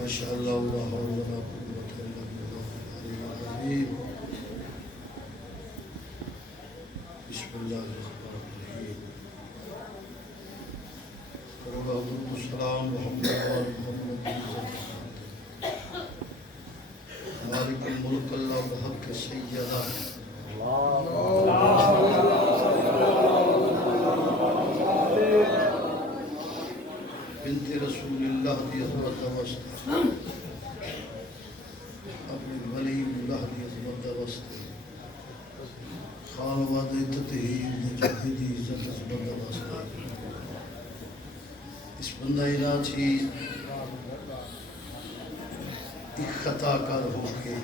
ما شاء الله لا حول ولا قوة إلا بالله العلي العظيم. بسم الله الرحمن الرحيم. اللهم صل على محمد وعلى محمد مالك الملك الله بحق سيدا بنت رسول الله دي حضرت واسطہ اپنے ولی اللہ دی عظمت واسطے خان واد عزت ہی مجاہدی عزت عظمت واسطے اس بندہ راچی ایک خطا کر ہو کے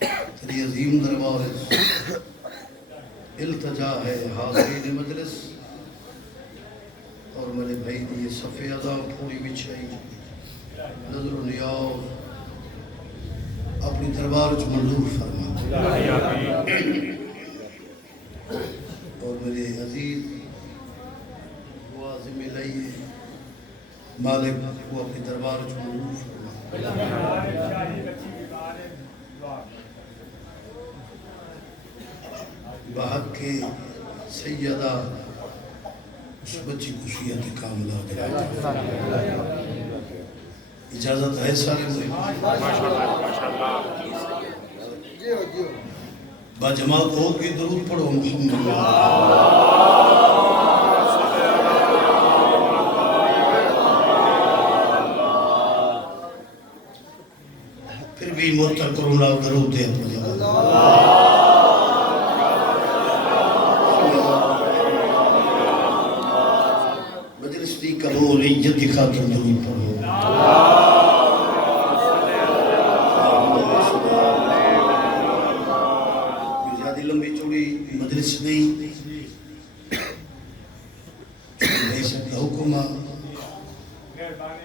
تیری عظیم دربار التجا ہے حاضرین مجلس اور میرے بھائی دی یہ صفحہ ادا پوری بچھائی نظر و نیاز اپنی دربار چ منظور فرما اور میرے عزیز معاذ میں لائیے مالک کو اپنی دربار چ منظور فرما بحق کے سیدہ اس بچی خوشیت کاملہ دلاتا اجازت ہے سارے ہوئے با جماعت ہو کے درود پڑھو محمد پھر بھی مرتب کرونا درود دے اپنے قبول عزت کی خاطر درود پڑھو زیادہ لمبی چوڑی مجلس نہیں نہیں سکتا حکم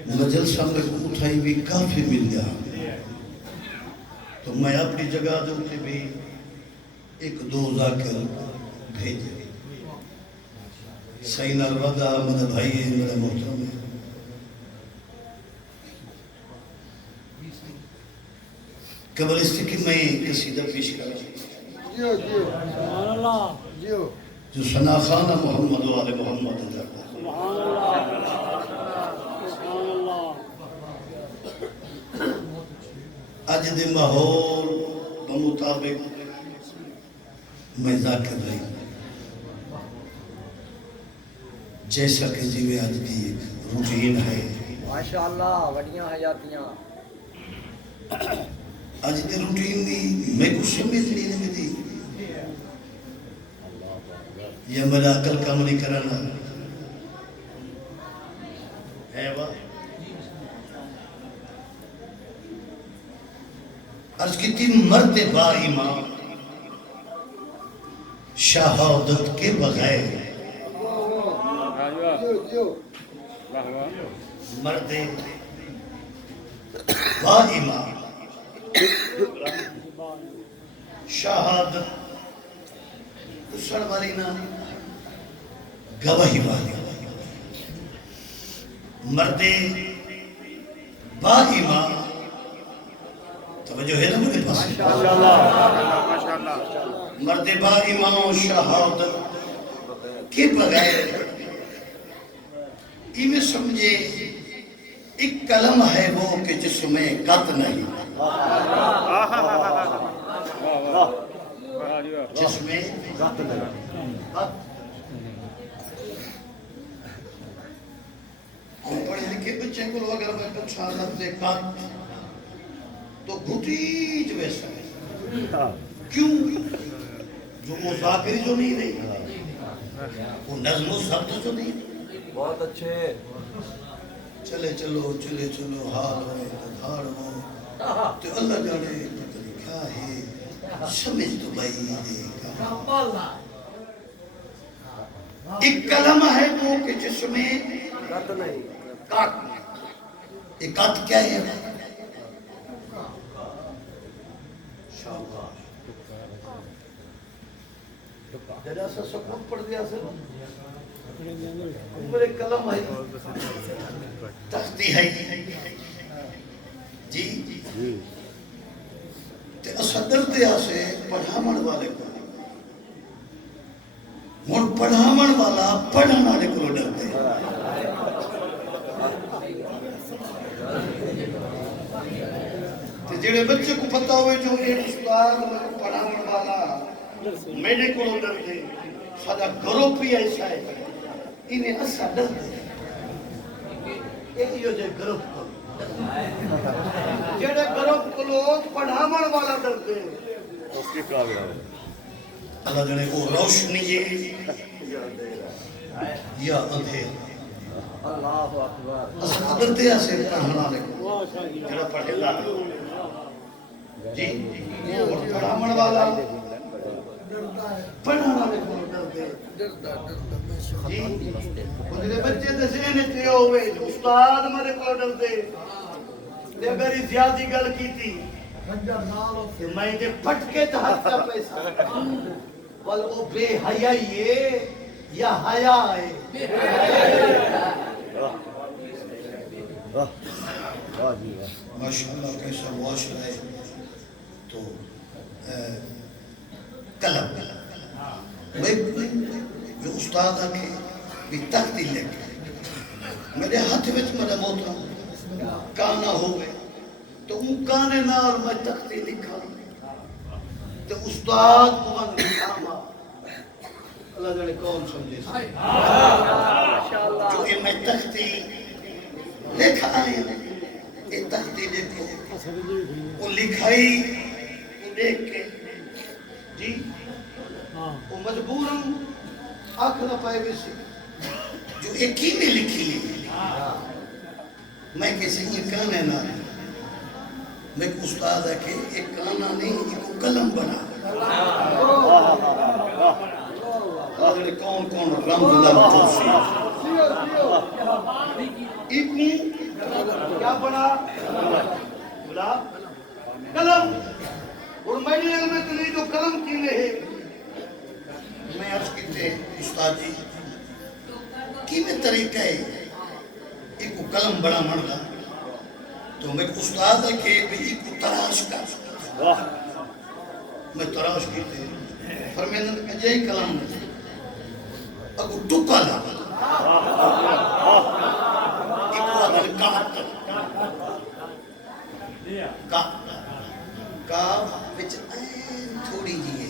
مجلس ہم نے اٹھائی بھی کافی مل گیا تو میں اپنی جگہ جو تھے بھی ایک دو ذاکر بھیجے سین الوداع میرے بھائی ہے میرے محترم ہے قبرستکی میں قصیدہ پیش کر جو ثنا خانہ محمد و آل محمد اج دے ماحول بمطابق میں ذاکر رہی جیسا کہ جیوے آج دی روٹین ہے ماشاءاللہ وڈیاں حیاتیاں آج دی روٹین دی میں کچھ سمجھ نہیں دی یا میرا عقل کام نہیں کرانا ہے وا عرض کتی مرد با ایمان شہادت کے بغیر مرد با ایمان شہادت اسڑ والی نا گواہی والی مرد با ایمان توجہ ہے نا مجھے پاس مرد با ایمان شہادت کے بغیر میں سمجھے ایک کلم ہے وہ کہ جس میں قط نہیں جس میں قط نہیں پڑھے لکھے بچے کو اگر میں پوچھا لفظ قط تو گھٹیج ویسا ہے کیوں جو مذاکری جو نہیں رہی وہ نظم و ضبط جو نہیں رہی بہت اچھے چلے چلو حال ہوئے دھار ہو تو اللہ جانے کیا ہے سمجھ تو بھائی دے گا ایک کلمہ ہے وہ کہ جس میں قط نہیں قط ایک قط کیا ہے جرا سا سکون پڑ دیا سے اوپر ایک کلم ہے تختی ہے جی تے اسا ڈردے آسے پڑھامن والے کو ہن پڑھامن والا پڑھن والے کو ڈردے تے جڑے بچے کو پتہ ہوئے جو یہ استاد پڑھامن والا میرے کو ڈردے ساڈا گروپ ہی ایسا ہے انہیں اسا ڈردے ایک جو گروپ کو جڑے گروپ کو لوگ پڑھامن والا ڈردے اس کی کامیاب اللہ جنے کو روشنی یا اندھیر اللہ اکبر اسا ڈردے سے پڑھانا والے کو جڑا پڑھے گا جی اور پڑھامن والا پڑھن والے کو ڈردے جی انہیں بچے دسے نے تے ہوئے استاد میرے کو ڈردے تے اگر ہی زیادہ گل کیتی کہ میں تے پھٹکے تے ہاتھ کا پیسہ ول او بے حیائی ہے یا حیا ہے ماشاءاللہ کیسا معاشرہ ہے تو قلم میں جو استاد آکھے بھی تختی لے کے میرے ہاتھ وچ میرا محترم کانا ہوئے تو ان کانے نال میں تختی لکھا تو استاد کو من لکھاما اللہ جانے کون سمجھے جو یہ میں تختی لکھا آئے یہ تختی لکھو وہ لکھائی وہ دیکھ کے جی وہ مجبوراً آنکھ نہ پائے ویسے جو ایک ہی میں لکھی میں کسی یہ کانے نہ میں ایک استاد ہے کہ ایک کانا نہیں ایک قلم بنا کون کون رمز لم توسی ایک کیا بنا بلا قلم اور میری علم میں تنہیں جو قلم کی رہے میں عرض کیتے استاد جی کی میں طریقہ ہے ایک کو قلم بڑا مردا تو میں استاد ہے کہ ایک کو تراش کر میں تراش کیتے فرمیدن اجائی قلم اگو ٹکا لا ایک کو آدھر کاف وچ تھوڑی جی ہے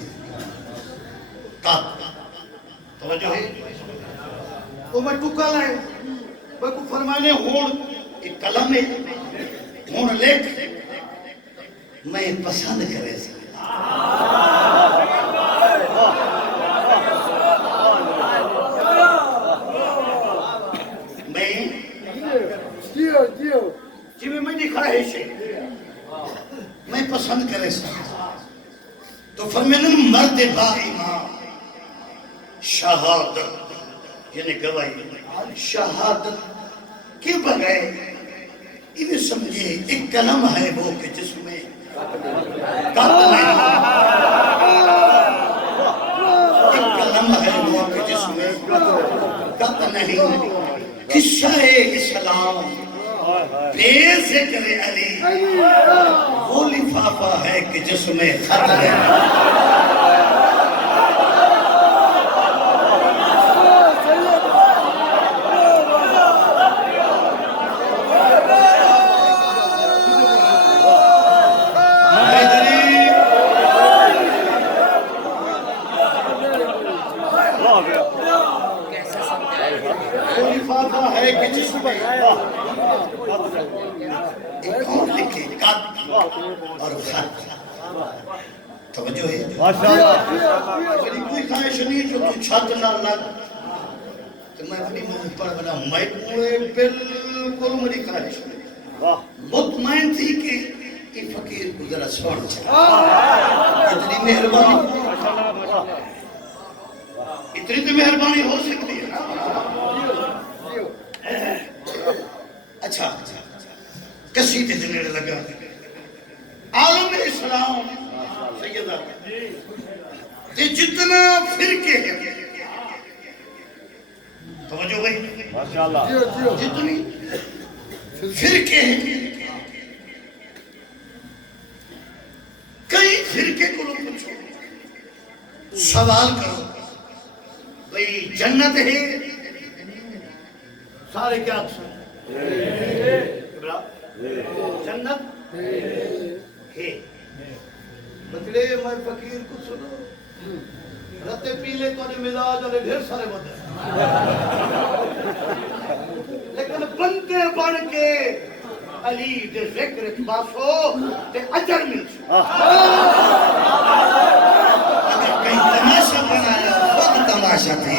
کاف توجہ ہے وہ میں ٹکا لائے وہ کو فرمانے ہون ایک قلم ہے ہون لکھ میں پسند کرے سے میں جی میں میری خواہش ہے میں پسند کرے سے تو فرمانے مرد با ایمان شہادت یعنی گواہی شہادت کے بغیر انہیں سمجھے ایک کلم ہے وہ کہ جس میں قط نہیں ایک کلم ہے وہ کہ جس میں قط نہیں قصہ اسلام بے ذکر علی وہ لفافہ ہے کہ جس میں خط نہیں ہے کہ جس میں ایک اور لکھے قط اور خط توجہ ہے میری کوئی خواہش نہیں جو تو چھت نہ لگ تو میں اپنی منہ پر بنا میں کوئی بالکل میری خواہش نہیں مطمئن تھی کہ یہ فقیر کو ذرا سوڑ چاہے اتنی مہربانی اتنی تو مہربانی ہو سکتی ہے اچھا قصیدے دینے لگا عالم اسلام سیدہ یہ جتنا فرقے ہیں توجہ بھائی ماشاءاللہ جتنی فرقے ہیں سوال کرو بھئی جنت ہے سارے کیا اکثر جنت ہے بکڑے میں فقیر کو سنو رتے پیلے تو نے مزاج اور ڈھیر سارے بدے لیکن بندے بڑھ کے علی دے ذکر باسو تے اجر مل اگر کہیں تماشا بنایا خود تماشا تھی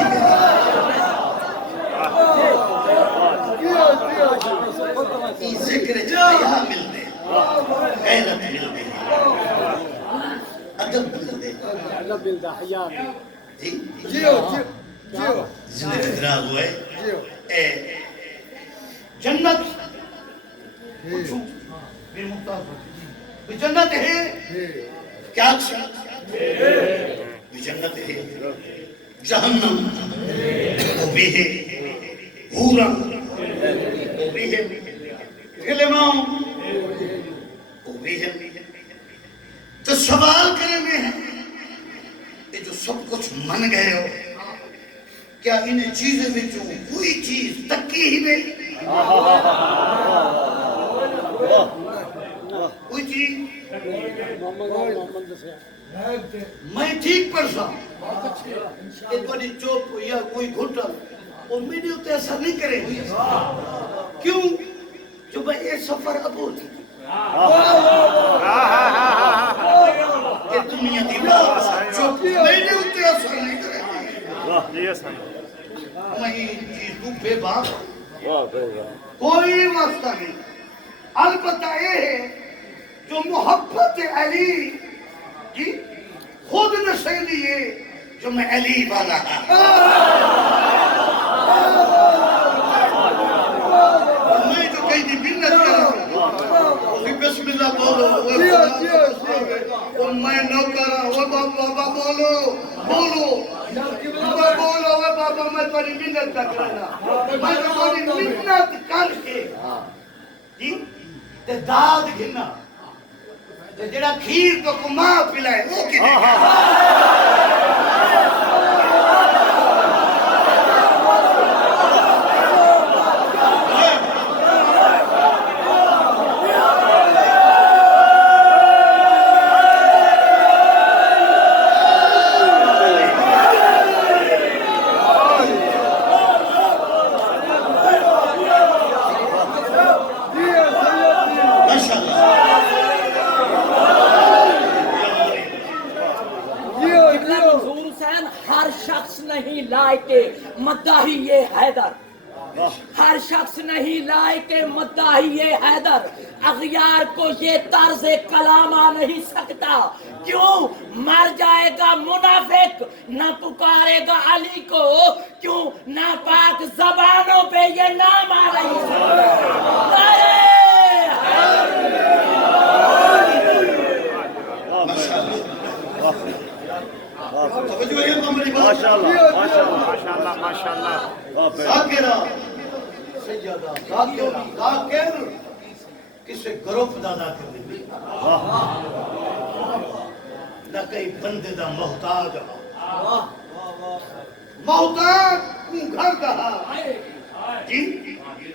یہ ذکر جایا مل دے غیرت مل دے ادب مل دے زندگی دراز ہوئے جنت پوچھو میرے مختار جنت ہے کیا اکثر جنت ہے جہنم وہ بھی ہے حورا وہ بھی ہے علماء وہ بھی ہے تو سوال کریں میں ہیں یہ جو سب کچھ من گئے ہو کیا انہیں چیزیں بچوں کوئی چیز تکی ہی میں کوئی چیز میں ٹھیک پرسا یہ بڑی چوپ یا کوئی گھٹا اور میری ہوتے ایسا نہیں کرے کیوں جو میں یہ سفر ابو تھی کہ دنیا دی بات چوپ میری ہوتے ایسا نہیں کرے میں یہ چیز تو بے باپ کوئی واسطہ نہیں البتہ یہ ہے جو محبت علی کی خود نشے لیے جو میں علی والا میں جو کہیں دی بنت کر رہا ہوں بسم اللہ بولو میں نو کر رہا ہوں بابا بولو بولو بولو بابا میں تاری منت کر رہا میں تاری منت کر کے جی تے داد گھنا تے جڑا کھیر تو کو ماں پلائے وہ کی دے مداحی یہ حیدر ہر شخص نہیں لائق مداحی یہ حیدر اغیار کو یہ طرز کلام آ نہیں سکتا کیوں مر جائے گا منافق نہ پکارے گا علی کو کیوں ناپاک زبانوں پہ یہ نام آ نہیں سکتا ماشاءاللہ ذاکرہ سیدہ ذاکر کسے گروپ دادا کر دیں نہ کئی بندے دا محتاج محتاج کو گھر کہا جی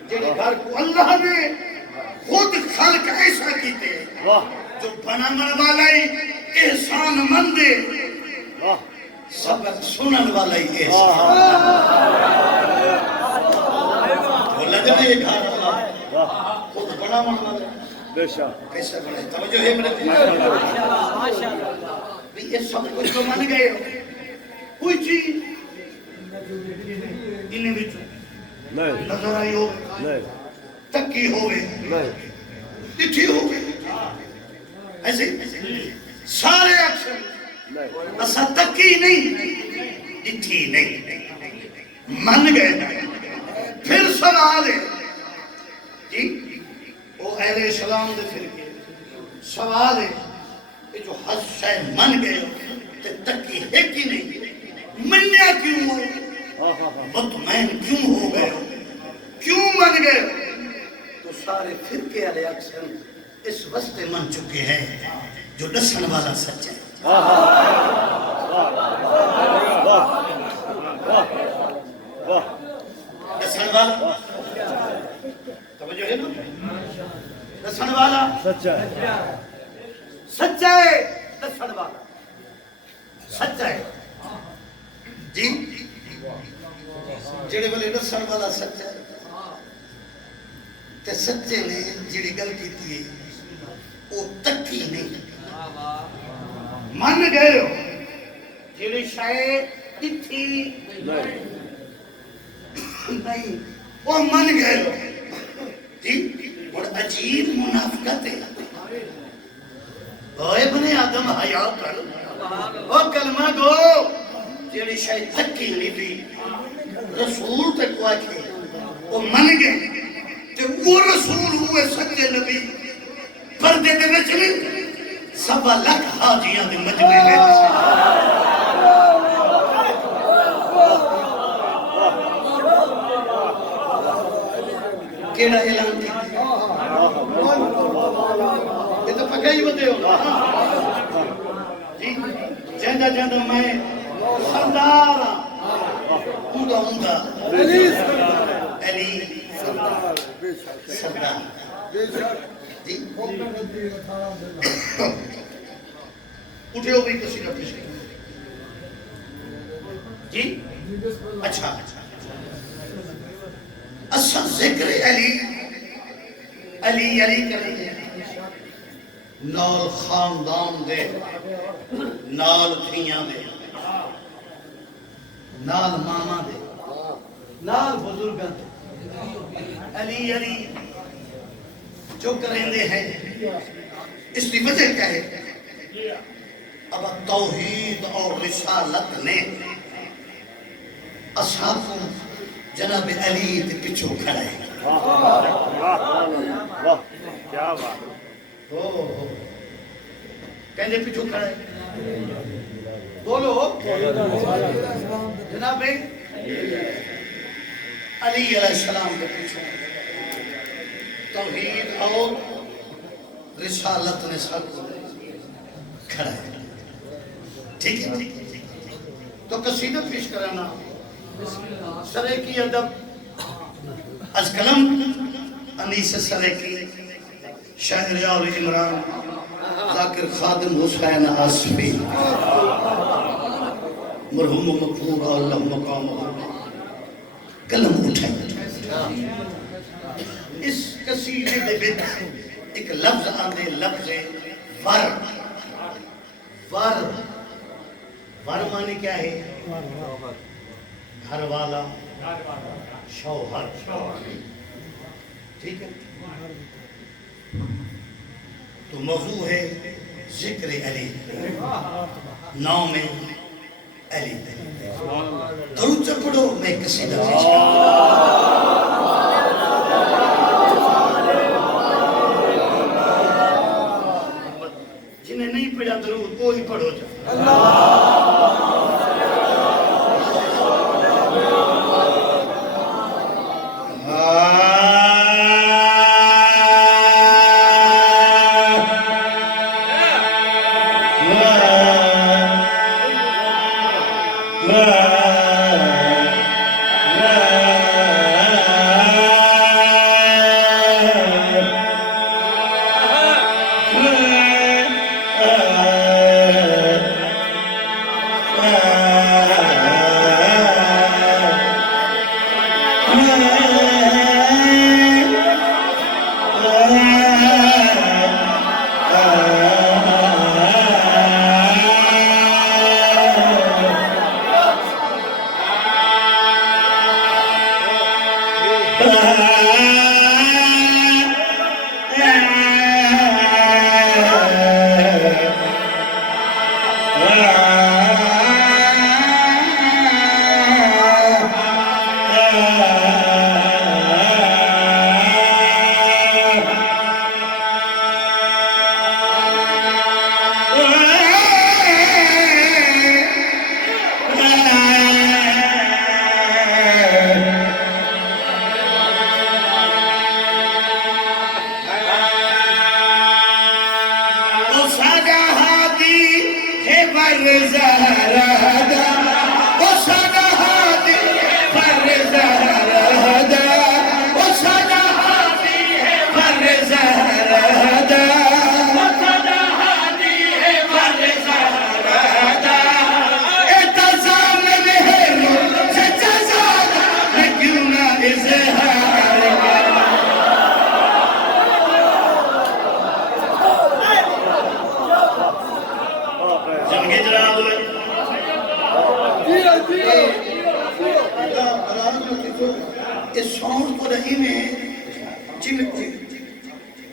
جنہیں گھر کو اللہ نے خود خلق ایسا کیتے جو بنا من والائی احسان مندے سبق سنن والا ہی احسان وہ لگنے یہ گھر اللہ خود بڑا من والا بے شک کیسا بڑا توجہ ہے میرے بھی یہ سب کچھ تو من گئے ہو کوئی چیز انہیں بھی نظر آئی ہو تکی ہوئے تٹھی ہوئے ایسے سارے اکثر اسا تکی نہیں اتھی نہیں من گئے پھر سوال ہے جی وہ اہل اسلام دے پھر کے سوال ہے کہ جو حد شاہ من گئے تے تکی ہے کی نہیں منیا کیوں ہو مطمئن کیوں ہو گئے کیوں من گئے تو سارے فرقے والے اکثر اس وسط من چکے ہیں جو دسن والا سچ ہے دسن والا توجہ ہے نا دسن والا سچا ہے سچا ہے دسن والا سچا ہے جی جڑے والے دسن والا سچا ہے تے سچے نے جڑی گل کیتی ہے وہ تکی نہیں من گئے ہو جڑی شاید تھی نہیں وہ من گئے ہو جی اور عجیب منافقت ہے اوے بنے آدم حیا کر وہ کلمہ گو جڑی شاید تکی نہیں بھی رسول تے کو آکھے وہ من گئے کہ وہ رسول ہوئے سچے نبی پردے دے وچ نہیں سوا لکھ حاجیاں دے مجمع وچ کیڑا اعلان کیتا یہ تو پکا ہی بندے ہو جی جندا جندا میں سردار اوندا علی سردار جی اٹھے ہو بھی کسی نہ پیش جی اچھا اصل ذکر علی علی علی کر رہی ہے نال خاندان دے نال تھیاں دے نال ماما دے نال بزرگاں دے علی علی جو کریں دے ہیں اس کی وجہ کیا ہے اب توحید اور رسالت نے اصحاب کو جناب علی تے پچھو کھڑا ہے واہ کیا بات کہنے پچھو کھڑا ہے بولو جناب علی علیہ السلام کے پیچھے توحید اور رسالت نے سب کو کھڑا ہے ٹھیک ہے تو قصیدہ پیش کرانا سرے کی ادب از کلم انیس سرے کی شاعر آل عمران ذاکر خادم حسین آصفی مرحوم مغفور اللہ مقام کلم اٹھائی اس قصیدے دے وچ ایک لفظ آندے لفظ ور ور ور معنی کیا ہے گھر والا شوہر ٹھیک ہے تو موضوع ہے ذکر علی نام علی درود سے پڑھو میں قصیدہ پیش جنہیں نہیں پڑھا درود وہ ہی پڑھو جا زہرا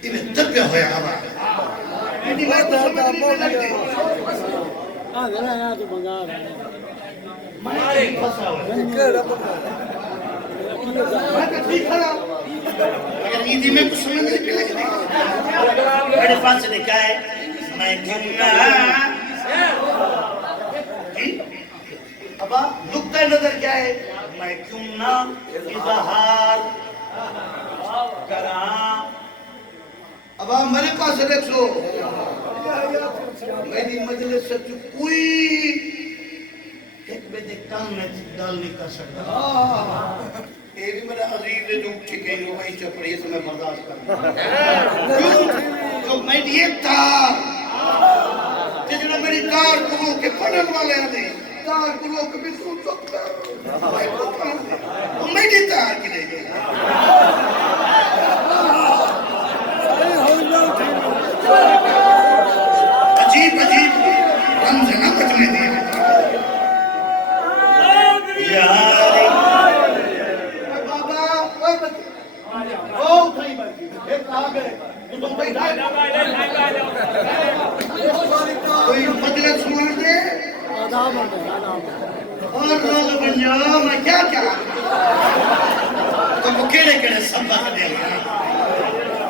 میں دبیا ہویا ہوا میں کو سمجھ نہیں لگتی میں پھنسا ہوا میں تو ٹھیک کھڑا اگر عیدی میں کچھ سمجھ نہیں لگتی میرے پاس سے کیا ہے میں کیوں نہ ابا نقطہ نظر کیا ہے میں کیوں نہ اظہار کراں ابا میرے پاس دیکھ لو میری مجلس سے کوئی ایک بجے کام میں ڈال نہیں کر سکتا یہ بھی میرا عزیز ہے جو اٹھی گئی رو وہیں چپڑی ہے تو میں برداشت کروں کیوں جو میں یہ تار جتنا میری تار کو کے پڑھن والے ہیں تار کو لوگ بھی سوچ سکتا میں نہیں تار کی نہیں گئی عجیب عجیب رمز نہ بچنے دیا یاری بابا اٹھائی بچی ایک آگئے کوئی مجلس سن دے اور روز بن جاؤ میں کیا کیا تو وہ کیڑے کیڑے سبق دے گا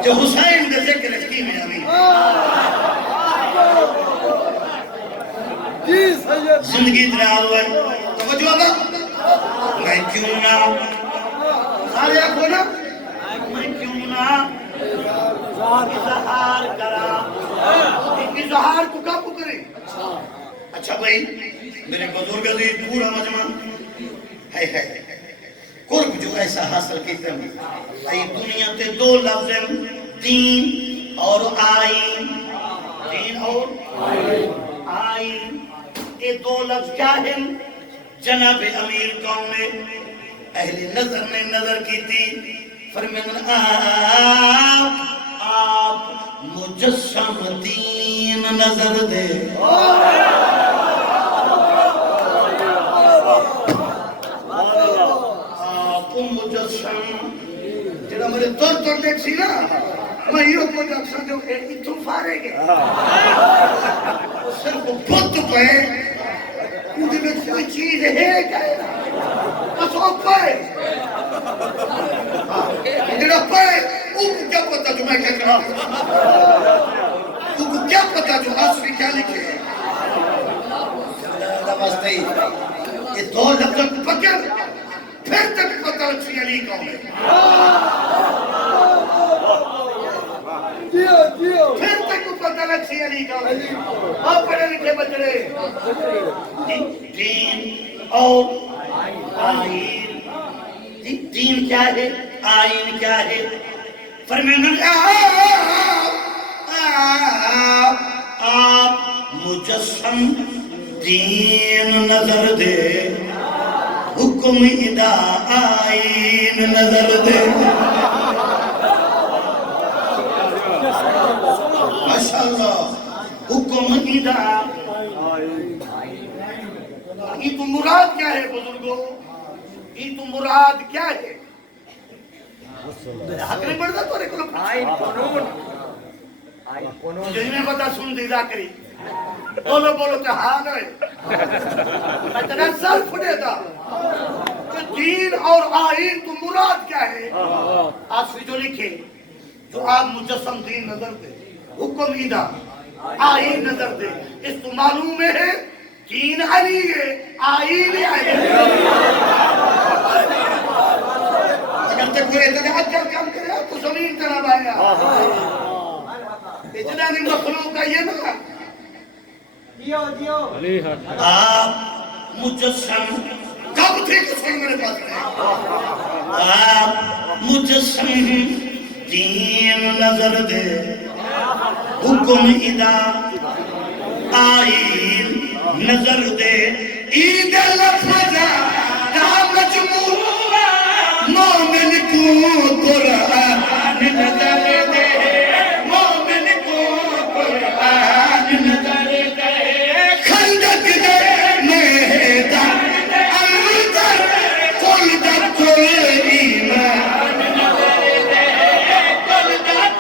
جو حسین دے ذکر کی میں آمین زندگی درال ہوئے توجہ آگا میں کیوں نہ سارے آنکھو نا میں کیوں نہ اظہار کرا اظہار کو کابو کریں اچھا بھائی میرے بزرگ عزیز پورا مجمع ہے قرب جو ایسا حاصل کیتے ہیں ای دنیا تے دو لفظ ہیں دین اور آئین دین اور آئین یہ دو لفظ کیا ہیں جناب امیر قوم نے اہل نظر نے نظر کی تھی فرمائن آپ مجسم دین نظر دے آپ مجسم جنہا میرے طور دیکھ سی نا میں یہ مجسم جو کہ اتو فارے گے صرف بھت پہ مجھے میں کوئی چیز ہے کہے بس وہ پائے جنہا پائے ان کو کیا پتا جو میں کیا کرا ان کو کیا پتا جو آسوی کیا لکھے نمستے یہ دو لفظوں کو پکڑ پھر تک پتا لکھسی علی کون ہے پھر تک پتا لکھسی علی کون ہے آپ پڑھے لکھے بچڑے دین اور آئین دین کیا ہے آئین کیا ہے فرمائیں آپ مجسم دین نظر دے حکم ادا آئین نظر دے ماشاءاللہ حکم ادا یہ تو مراد کیا ہے بزرگوں یہ تو مراد کیا ہے حق نہیں پڑھتا تو رکھو آئین قانون جنہیں پتا سن دی ذاکری بولو بولو تو ہاں گئے میں تنہیں صرف دیتا کہ دین اور آئین تو مراد کیا ہے آسوی جو لکھے جو آپ مجسم دین نظر دے حکم ایدہ آئین نظر دے اس تو معلوم ہے دین علی ہے آئین علی اگر تک کوئی اتنے اجر کام کرے تو زمین طرح آیا اتنا نہیں مخلوق کا یہ نا آپ مجسم کب تھے کچھ میرے پاس رہے آپ مجسم دین نظر دے حکم ادا آئین نظر دے عید لفظہ دا مجموعہ مومن کو قرآن نظر دے مومن کو قرآن نظر دے خندق دے میدان اندر قلدت ایمان نظر دے قلدت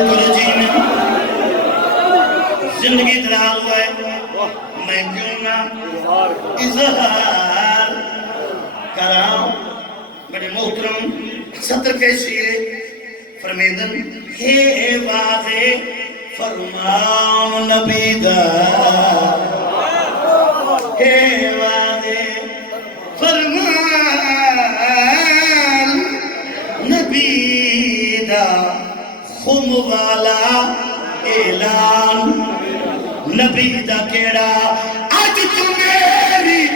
تو جینا زندگی دراز ہوئے میں کیوں نہ اظہار کراؤں بڑے محترم صدر کیسی ہے فرمیدن ہے واضح فرمان نبی دا ہے واضح فرمان نبی دا خم والا اعلان نبی دا کیڑا آج تو میری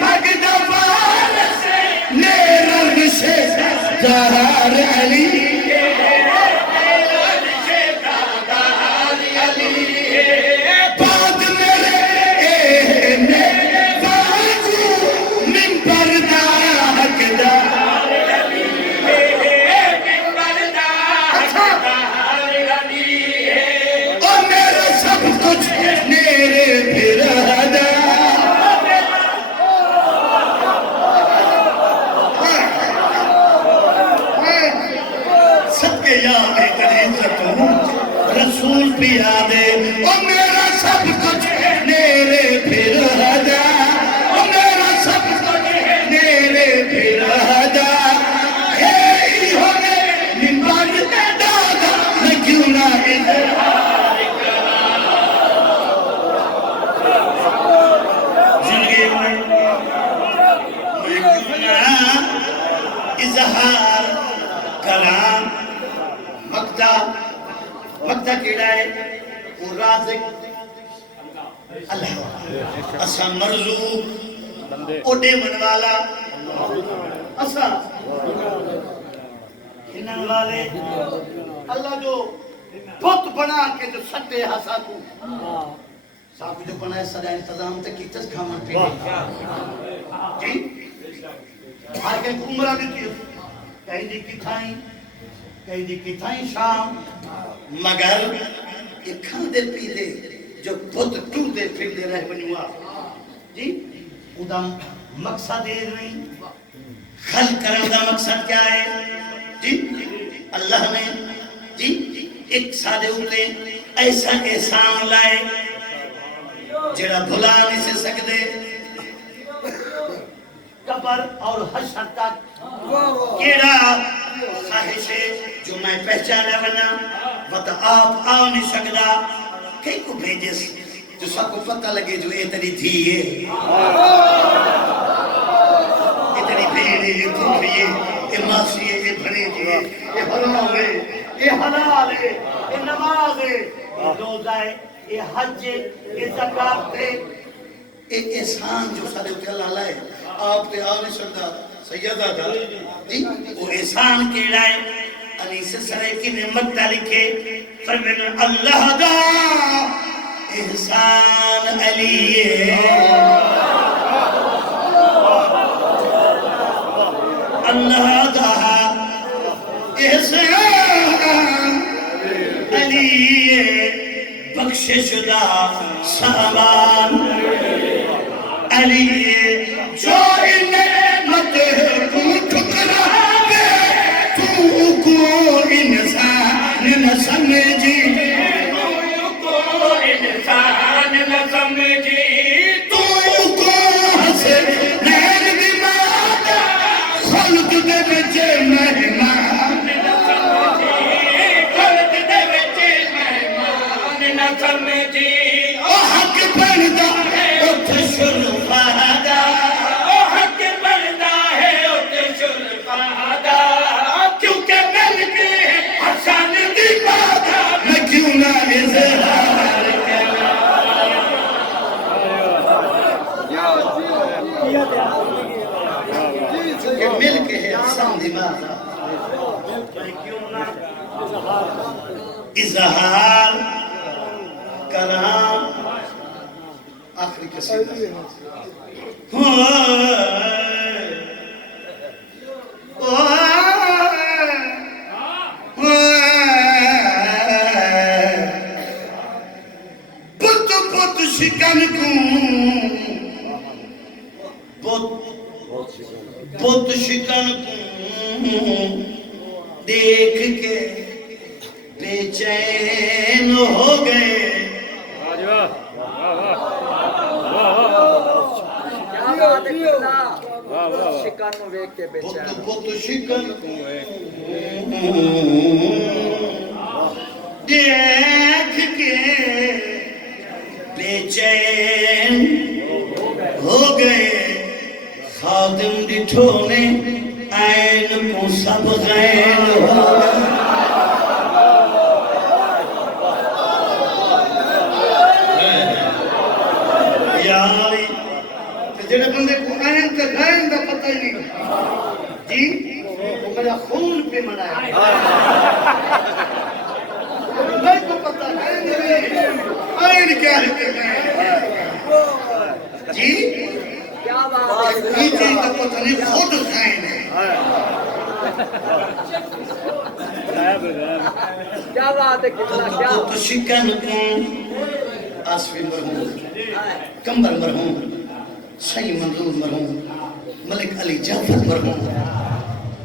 پگ دا بال سے نیرن سے دار علی بات میرے باجو منبر دا حقدار اور میرا سب کچھ میرے برادر سب کے یاد رسول بھی یادے اور میرا سب کچھ میرے برادر اور میرا سب کچھ میرے برادر ہے ہونے منبر دادا میں کیوں نہ اظہار زندگی میں کیوں نہ اظہار کلام مقدہ کیڑا ہے وہ رازق اللہ اسا مرزوق اوڈے منوالا اسا ہنن والے اللہ جو بت بنا کے جو سٹے ہسا کو صاحب جو بنائے سدا انتظام تک کیتس کھامان پہ جی ہر کے عمرہ دیتی کہیں دی کی تھائیں شام مگر یہ کھاندے پیلے جو بہت ٹوٹے پھرتے رہ بنوا جی ادا مقصد ہے نہیں خلق کرنے دا مقصد کیا ہے جی اللہ نے جی ایک سادے اوپرے ایسا احسان لائے جڑا بھلا نہیں سے سکتے قبر اور حشر تک کیڑا خواہش ہے جو میں پہچانا بنا وطا آپ آو نہیں سکتا کئی کو بھیجے جو سب کو پتہ لگے جو اتنی دھی ہے اتنی بھیڑ ہے یہ دھوپ ہے یہ ماسی ہے یہ بھنے ہے یہ حرام ہے یہ حلال ہے یہ نماز ہے یہ روزہ ہے یہ حج ہے یہ زکاة ہے ایک احسان جو صدق کے اللہ لائے آپ تے آنے سکتا سیدہ تھا وہ احسان کیڑا ہے علی سے سرے کی نعمت تا لکھے فرمین اللہ دا احسان علی اللہ دا احسان علی بخشش دا سامان علی جو نعمت کو ٹھکرا دے تو کو انسان نہ سمجھی انسان نہ سمجھی تو کو حسن نیر دماغ خلق دے بچے مہمان نہ سمجھی خلق دے بچے مہمان نہ سمجھی او حق بندہ اتھ شرفادہ او حق بندہ ہے اتھ شرفادہ کیونکہ ملک حسن دماغ میں کیوں نہ اظہار کہ ملک ہے حسن دماغ میں کیوں نہ اظہار کرام آخری قصیدہ بت شکن کو دیکھ کے بے چین ہو گئے واہ کیا بات ہے قبلہ واہ واہ شکن نو ویکھ کے بے چین بت شکن دیکھ کے بے چین ہو گئے خادم ڈٹھو نے عین کو سب غین ہو گئے یاری جڑے بندے کو عین تے غین دا پتہ ہی نہیں جی وہ میرا خون پہ منایا نہیں کو پتہ عین کیا ہے جی کیا بات ہے یہ چیز کا پتہ نہیں خود غین ہے کیا بات ہے قبلہ کیا تو شکن کو آسفی مرہون کمبر مرہون شاہی منظور مرہون ملک علی جعفر مرہون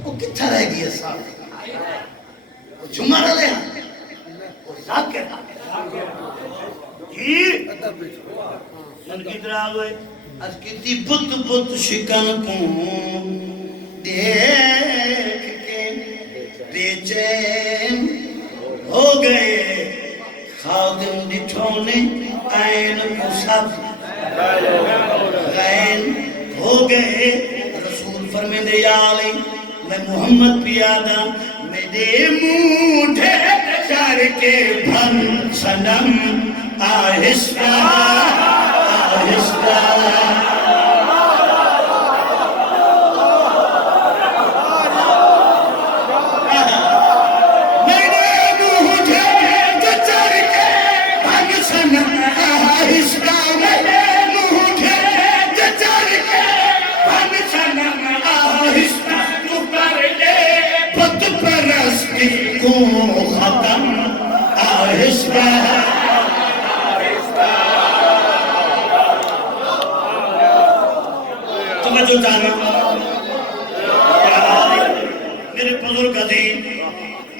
وہ کتھا رہ گئی ہے صاحب وہ جمعہ رہے ہیں وہ ذاکر جی من کی طرح ہوئے از کتی بت بت شکن کو دیکھ کے بے چین ہو گئے خادم ڈٹھونے عین کو سب غین ہو گئے رسول فرمیندے یا علی میں محمد پیادا میرے موڈھے چار کے بھن سنم آہستہ آہستہ ختم آہستہ توجہ جانا میرے بزرگ عظیم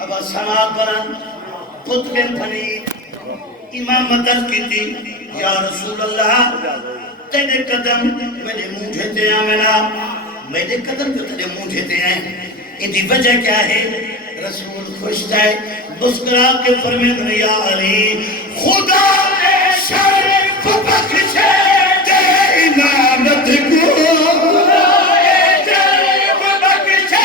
ابا سماعت برن خود بن پھنی امامت درد کی تھی یا رسول اللہ تیرے قدم میرے مونجھے تے آمنا میرے قدم جو تیرے مونجھے تے آئیں ان دی وجہ کیا ہے رسول خوش جائے مسکرا کے فرمائے یا علی خدا شرف بخشے دے امامت کو شرف بخشے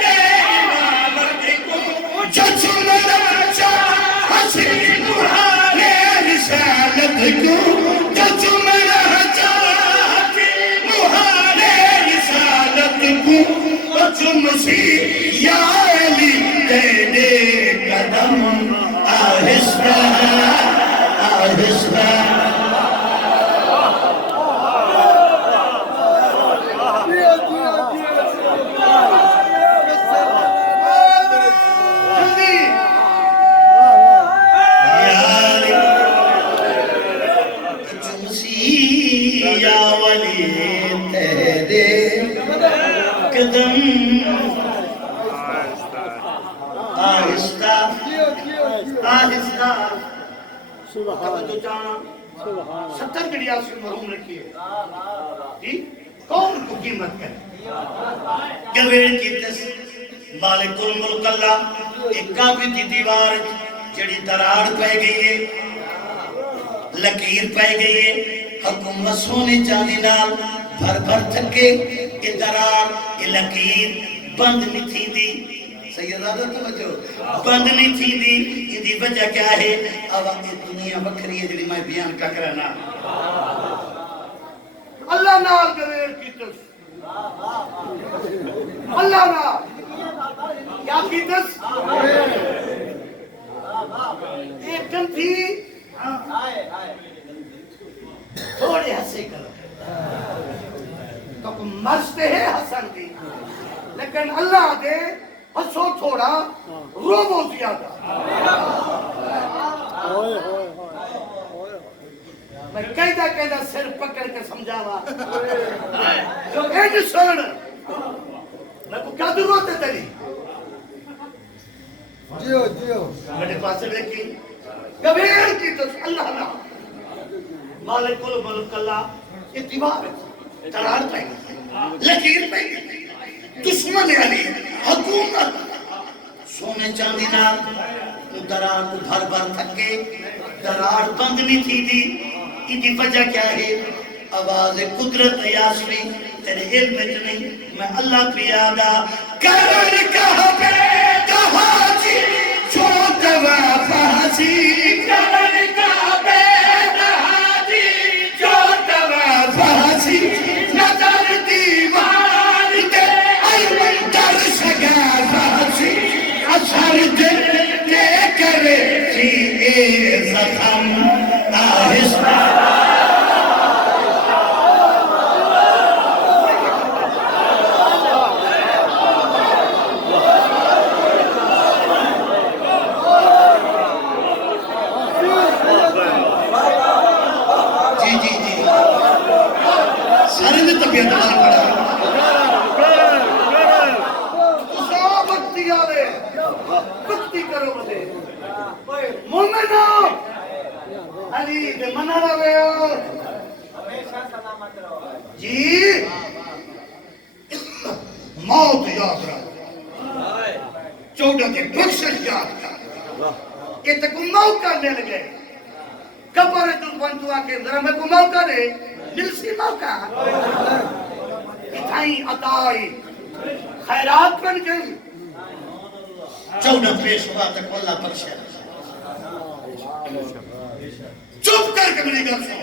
دے امامت کو جو چننا چاہ حسین محالے رسالت کو جو چننا چاہ محالے رسالت کو جو مسیح یا علی تیرے قدم آہستہ آہستہ یا ولی تیرے قدم آہستہ آہستہ توجہ جانا 70 گڑیا سے مرحوم رکھی ہے جی کون کو قیمت ہے گویڑ کی تس مالک الملک اللہ ایک کعبے کی دیوار جڑی دراڑ پہ گئی ہے لکیر پہ گئی ہے حکومت سونے چاندی نال بھر بھر تھکے یہ دراڑ یہ لکیر بند نہیں تھی دی سیدادہ توجہ بند نہیں تھی دی یہ دی وجہ کیا ہے اب یہ دنیا بکری ہے جڑی میں بیان کا کرنا اللہ نال گویڑ کی تس اللہ نال کیا کی تس ایک دن تھی تھوڑے ہسے کرو تو مرستے ہیں حسن دی لیکن اللہ دے ہسو تھوڑا روبو زیادہ میں کہتا سر پکڑ کے سمجھاوا جو ایک سن میں کو کیا ضرورت ہے تیری میرے پاس دیکھی کبیر کی تو اللہ نہ مالک الملک اللہ اتبار قرار پائے لکیر پائے دشمن علی حکومت سونے چاندی نال درار کو بھر بھر تھکے درار بند نہیں تھی دی اتنی وجہ کیا ہے آواز قدرت یاسمی تیرے علم میں نہیں میں اللہ پیادا کرن کہا پہ کہا جی جو دوا پاسی کرن کہا پہ کہا جی جو دوا پاسی نظر دیوار دے در سگا پاسی اثر دے کرے سی اے زخم آہستہ جی موت یاد رہا 14 کے بخشش یاد رہا یہ تک موقع مل گئے قبر تو بنتوا کے ذرا میں کو موقع دے مل سی موقع اتھائی عطائی خیرات بن گئی 14 پیش ہوا تک اللہ بخشے چپ کر کے میری گل سن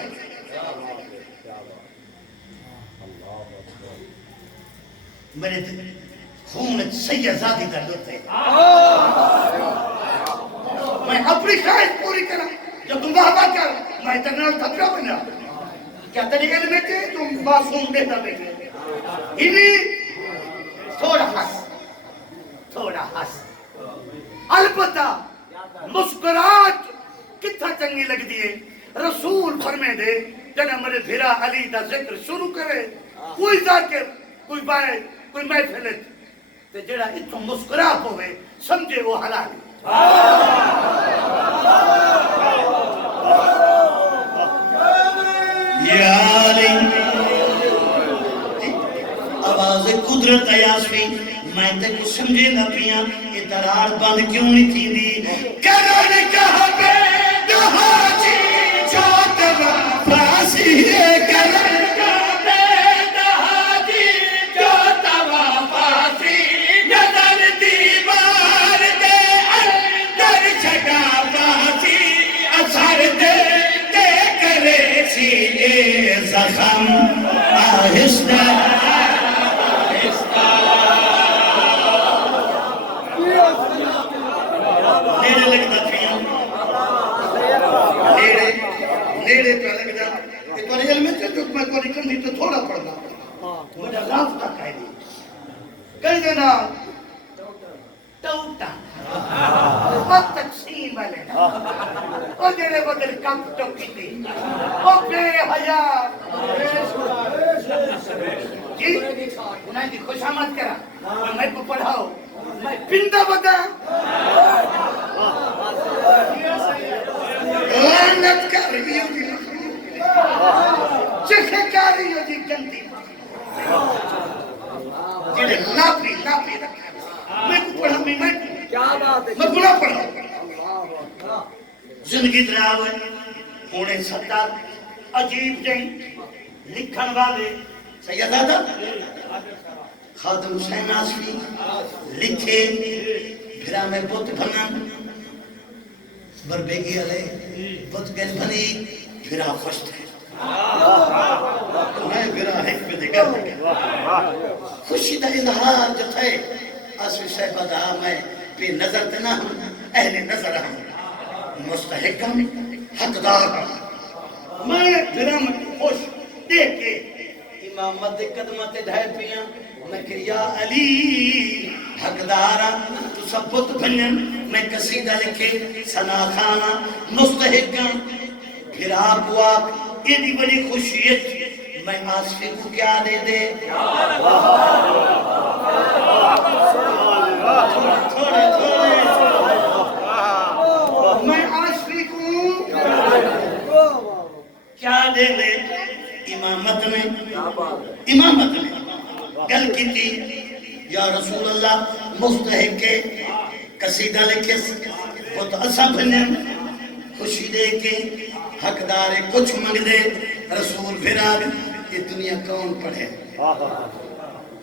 میرے خون سیدزادی کا لطف ہے میں اپنی خواہش پوری کرا جو تم واہ کر میں اتنا تھکا بنا کیا تیرے علم میں تھے تم معصوم بیٹا بیٹے انہیں تھوڑا ہس البتہ مسکرات کتنا چنگی لگ دیئے رسول فرمے دے جنہ میرے بھیرا علی دا ذکر شروع کرے کوئی ذاکر کوئی بائے کوئی محفلت تے جڑا اتوں مسکرات ہوئے سمجھے وہ حلال یا علی آواز قدرت یاسمی میں تے کو سمجھے نہ پیاں یہ درار بند کیوں نہیں تھی دی کرن کہا پہ کہا جی جو دوا پاسی کرن کہا پہ کہا جی جو دوا پاسی نظر دیوار دے اندر جگہ پاسی اثر دے کرے سی اے زخم آہستہ نیڑے پہ لگ جا کہ تمہارے علم میں جو میں کو نکل نہیں تو تھوڑا پڑھنا مجھے رافت کا کہہ دی کہہ دینا ٹوٹا بہت تقسیم والے اور جیرے بدل کم ٹوکی تھی اور بے حیاء جی انہیں دی خوش آمد کرا میں کو پڑھاؤ میں پندہ بدا لعنت کر رہی ہو دی چکھے کر رہی ہو دی گندی جنہیں لاپی رکھا میں کو پڑھا میں گناہ پڑھا زندگی دریا ہوئے ہونے ستار عجیب جائیں لکھن والے سیدادہ خادم حسین آسلی لکھے پھرا میں بہت بھنن بربیگی علیہ بہت گل بھنی پھرا خوش تھے میں پھرا حق میں دکھر لگا خوشی دا اظہار جو تھے آسوی صاحبہ دا میں پہ نظر تنا ہوں اہل نظر ہوں مستحکم حقدار میں پھرا میں خوش دیکھ کے امامت قدمت ڈھائے پیاں میں کہ یا علی حقدارا تو سبت بھنن میں قصیدہ لکھے سنا خانا مستحکاں پھر آپ واق یہ دی بڑی خوشیت میں آسفی کو کیا دے دے تھوڑے کیا دے لے امامت میں گل کی تھی یا رسول اللہ مستحق کے قصیدہ لکھے وہ تو اسا بھنے خوشی دے کے حقدار کچھ منگ دے رسول پھرا یہ دنیا کون پڑھے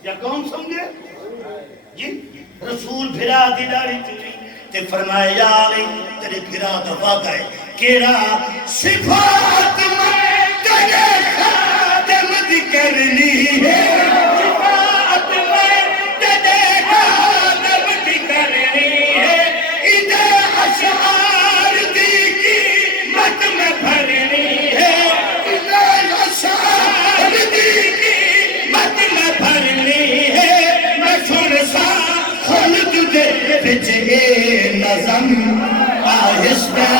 یا کون سمجھے جی رسول پھرا دی داڑھی تھی تے فرمایا یا علی تیرے پھرا دا وعدہ ہے کیڑا صفات میں تیرے خادم دی کرنی ہے صفات میں تیرے خادم دی کرنی ہے ادھے اشعار دی قیمت میں بھرنی ہے ادھے اشعار دی قیمت میں بھرنی ہے میں سن سا خلد دے بچ اے نظم آہستہ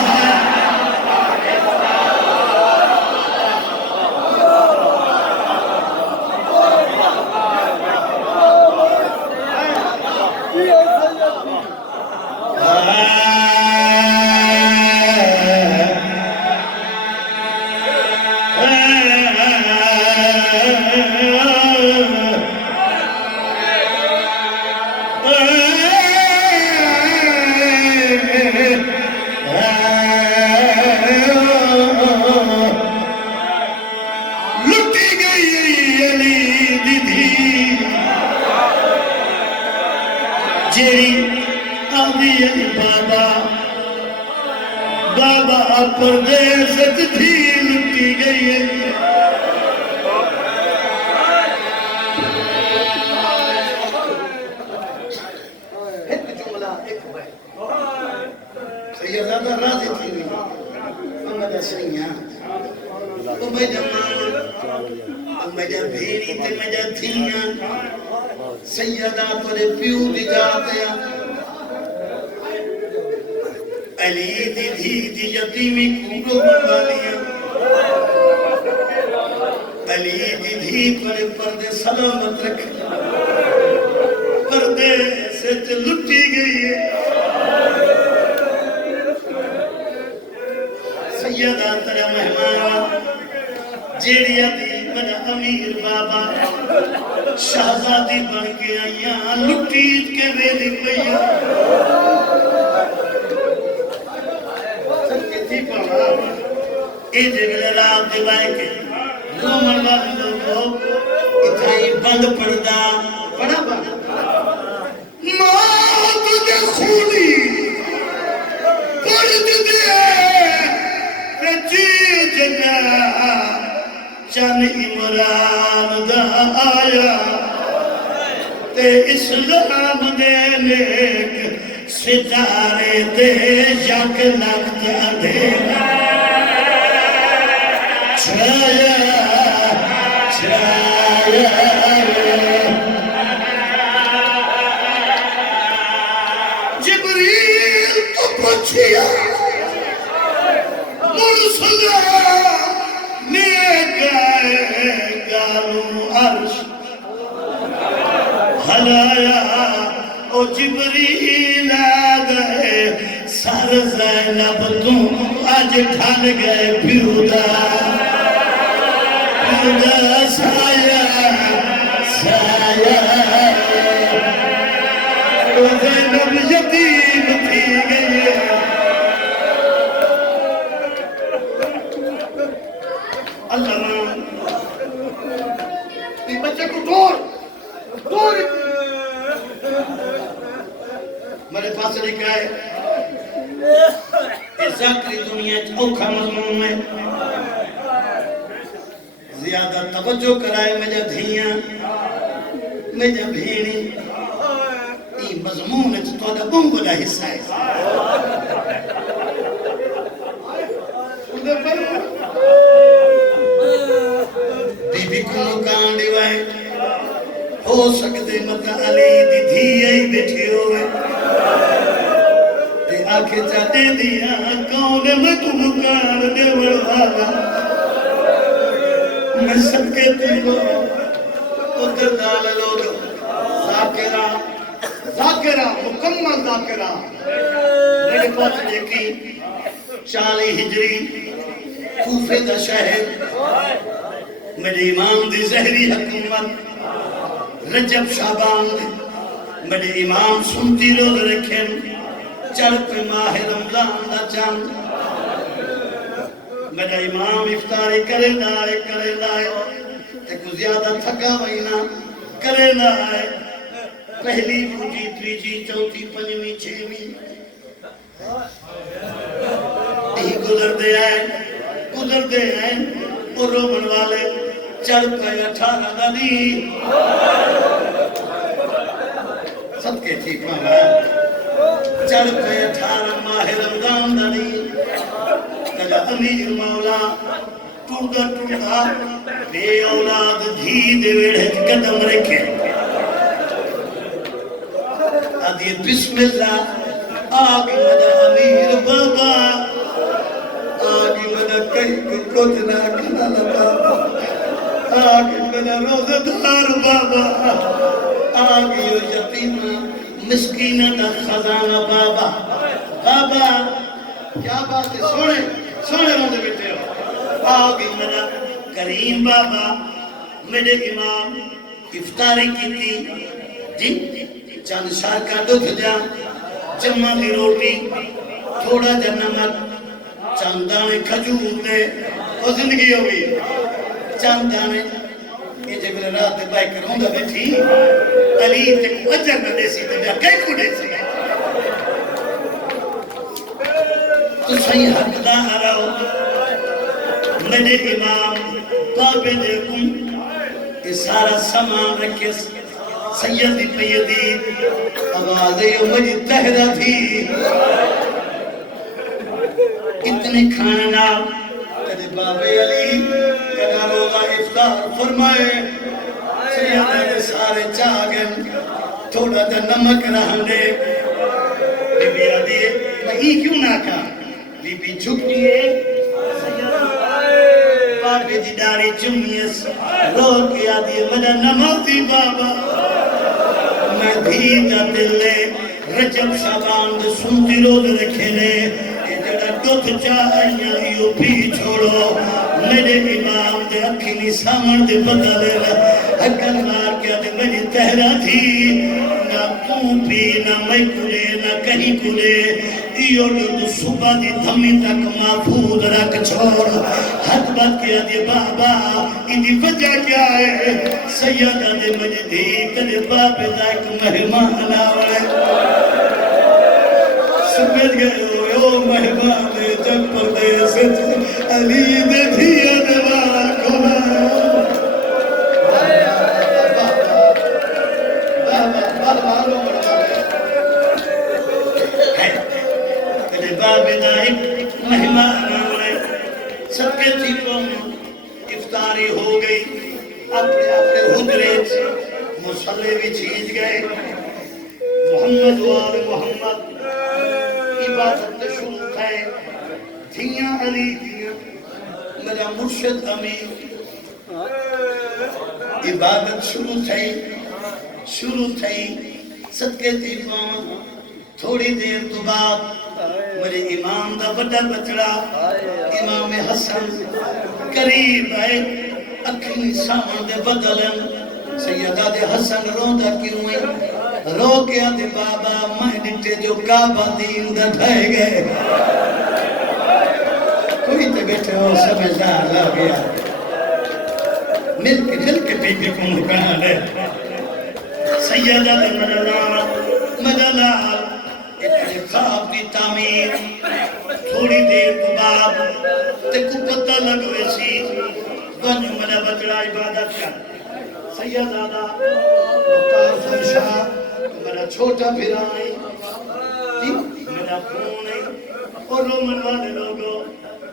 پردیس تھی لٹی گئی ہے ایک جملہ ایک بھائی سیدہ راضی تھی مجھے سیاں تو مجھے ماما مجھے بھیڑی تے مجھے تھیاں سیدہ تورے پیو دی جاتے ہیں علی دی دھی دی یتیمی کوڑو بنوانیاں علی دی دھی پر پردے سلامت رکھ پردے سے لٹی گئی ہے سیدہ ترہ مہمان جیڑی دی بنا امیر بابا شہزادی بن کے آئیاں لٹیت کے ویلی پہیا ایجے گلے رات دے بائے کے رومن بابی لوگو اتھائی بند پڑدا پڑا بند موت دے خونی پرد دے رجی جگہ چن عمران دا آیا تے اسلام دے نیک ستارے دے یک لکت اندھیرا چھایا چھایا جبریل تو پچھیا مرسلہ نیک گالو عرش ہلایا او جبریل آگئے سر زینب تم آج ڈھل گئے پیودا پیودا سایا سایا او زینب یتیم تھی گئی اللہ مان یہ بچے کو دور میرے پاس لکھا ہے کہ ذاکری دنیا اوکھا مضمون میں زیادہ توجہ کرائے مجھے دھیاں مجھے بھیڑی یہ مضمون ہے تو دا بنگلہ حصہ ہے بی بی کو مکان دیوائے ہو سکتے مطا علی دی دھی آئی بیٹھی ہوئے تے آکھے چاہتے دیا کون میں تو مکان دے وروالا میں سب کے تیلو ادھر دال لوگ ذاکرہ مکمل ذاکرہ میرے پاس دیکھی 40 ہجری کوفے دا شہر میرے امام دی زہری حکومت رجب شعبان میرے امام سنتی روز رکھیں چڑھ پہ ماہ رمضان دا چاند میرا امام افطاری کرے دائے تے کو زیادہ تھکا وینا کرے دائے پہلی دوسری تیسری چوتھی پنجویں چھویں یہی گزر دے ہیں اور رومن والے چڑھ پہ 18 دا دی صدقے تھی پانا چڑھ پہ 18 ماہ رمضان دا دی کجا امیر مولا ٹوڑا بے اولاد دھی دے ویڑھت قدم رکھے آدھی بسم اللہ آگی مدہ امیر بابا آگی مدہ کہیں کو کتنا کھنا بابا آگی مدہ روزہ دار بابا آگی یتیم مسکینہ دا خزانہ بابا بابا کیا بات ہے سونے روزے بیٹھے ہو آگی مدہ کریم بابا میرے امام افطاری کی تھی جی چند شار کا دودھ جا جمع دی روٹی تھوڑا جا نمک چند دانے کھجور دے وہ زندگی ہوگی چند دانے یہ جب رات دے بائی کروں گا بیٹھی علی تے کو اجر نہ دے سی تے بیا کئی کو دے سی تو صحیح حق دا رہو میرے امام بابے دیکھوں یہ سارا سامان رکھے سیدی پیدی آوازیں مجھے تہرہ تھی اتنے کھانا نام کدے بابے علی کدہ روزہ افطار فرمائے سیدہ دے سارے چاگن تھوڑا دے نمک رہن دے بی بی آدھی میں ہی کیوں نہ کہا بی بی جھکتی ہے بابے دی داری چمیس رو کے آدھی مدہ نمازی بابا میں دھیتا دلے رجب شعبان دے سنتی روز رکھے لے یہ جڑا دودھ چاہیاں یوں بھی چھوڑو میرے امام دے اکھینی سامن دے بدلے اکل مار کیا دے میری تہرہ تھی نہ تو بھی نہ میں کلے نہ کہیں کلے یہ لوگ صبح دی دھمی تک محفوظ رکھ چھوڑ حد بات کیا دے بابا اندی وجہ کیا ہے سیدہ دے مجھے دی کدے بابے دا ایک مہمان آوے سمجھ گئے ہو مہمان جب پردیس علی دے دھیا دوار کھولا مہمان آنے سب کے تیپوں افطاری ہو گئی اپنے حجرے مسلح بھی چھیج گئے محمد وآل محمد عبادت شروع ہے دھیاں علی دھیاں میرا مرشد امین عبادت شروع تھی صدقے تیپوں تھوڑی دیر تو بعد میرے امام دا بڑا بچڑا امام حسن قریب ہے اکھیں سامن دے بدلن سیدہ دے حسن رو دا کیوں ہے رو کیا دے بابا میں ڈٹے جو کعبہ دین دا ڈھائے گئے کوئی تے بیٹھے ہو سمجھدار لا گیا مل کے بی بی کو مکان ہے سیدہ دے مدلال اتنے خواب دی تعمیر تھوڑی دیر کو بعد تے کو پتہ لگوے سی ونجو میرا بچڑا عبادت کر سیدادہ مختار فرشاہ میرا چھوٹا پھرائی میرا خون ہے اور رومن والے لوگوں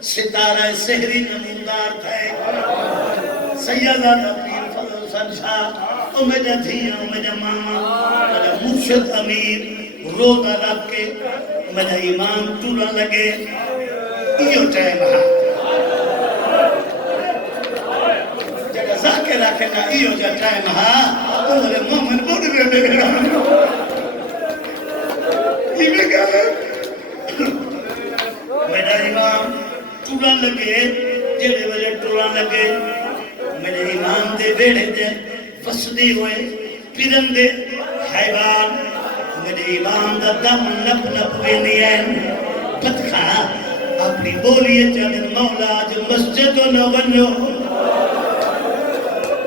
ستارہ سحری نمودار تھے سیدادہ پیر فضل حسن شاہ اور میرا دھیاں میرا ماما میرا مرشد امیر روزہ رکھ کے میرا ایمان ٹورا لگے یہ ٹائم ہے جگہ ذاکر رکھے گا یہ جو ٹائم ہے میرے مومن بڑھ رہے میرا یہ بھی کہا میرا ایمان ٹورا لگے جلے وجہ ٹورا لگے ویڑے دے وسدی ہوئے پرندے حیوان میرے امام دا دم نپ نپ وینی ہیں پتخا اپنی بولی چاہدن مولا آج مسجد نہ ونو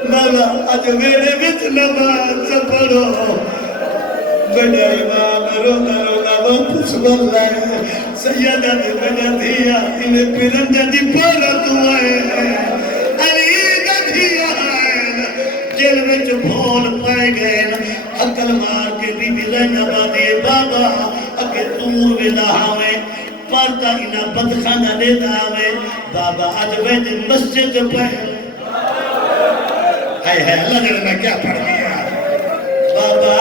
مولا آج ویڑے وچ نماز پڑھو بڑا امام رونا رونا واپس بول رہے سیدہ دے بڑا دھیا انہیں پرندے دی پارا دعائے علی دا دھیا جل وچ بھول پائے گئے عقل مار کے بی بی زینب آدھے بابا اگے دور ویلا ہوئے پارتا انہا بدخانہ دیتا ہوئے بابا آج وید مسجد پہ ہے اللہ نے میں کیا پڑھ گیا بابا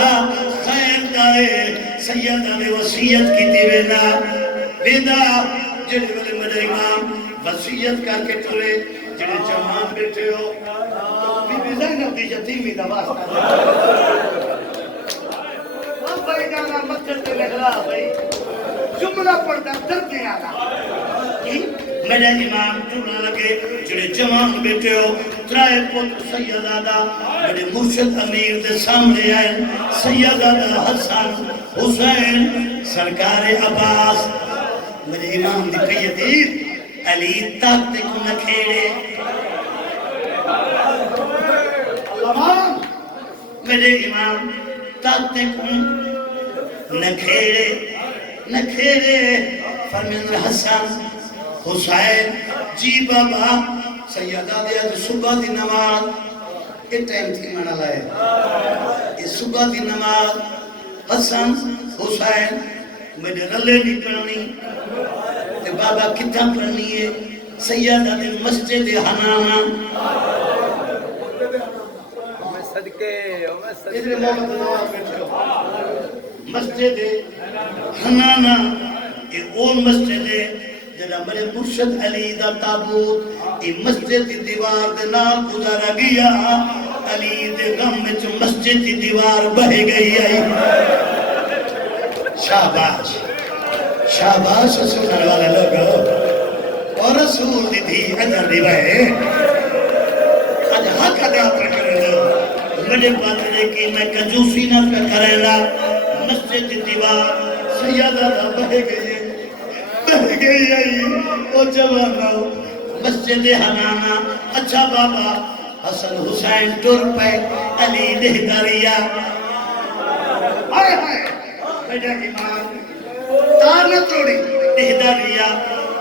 خیر دائے سیدہ نے وسیعت کی دیوینا ویدہ جڑے والے میرے امام وسیعت کر کے ٹھولے جڑے جوان بیٹھے ہو بی بی زینب دی یتیمی دا واسطہ بھائی جانا مسجد پہ لگلا بھائی جملہ پڑھتا درجے آنا میرے امام ٹونا لگے جڑے جوان بیٹھے ہو ترائے پوت سیدادہ میرے مرشد امیر دے سامنے آئے سیدادہ حسن حسین سرکار عباس میرے امام دی قیدیر علی طاقت کو نہ کھیڑے اللہ میرے امام طاقت کو نہ کھیڑے فرمین حسن حسین جی بابا سیدہ دے آج صبح دی نماز یہ ٹائم تھی مانا لائے یہ صبح دی نماز حسن حسین میرے رلے نہیں پڑھنی تے بابا کتھا پڑھنی ہے سیدہ دے مسجد حنانا ادھر محمد نواز بیٹھے ہو مسجد حنانا یہ اور مسجد ہے جنہا میرے مرشد علی دا تابوت یہ مسجد دی دیوار دے نام گزارا گیا علی دے غم میں جو مسجد دی دیوار بہے گئی آئی شاباش شاباش سننے والے لوگ اور رسول دی تھی ادھر دی بہے آج حق ادا پر کرے لو میرے پاترے کی میں کنجوسی نہ پہ کرے لا مسجد دی دیوار سیدہ دا بہے گئی آئی او جوانا مسجد حنانا اچھا بابا حسن حسین ٹر پہ علی لہداریا آئے آئے میرے امام تار نہ توڑی لہداریا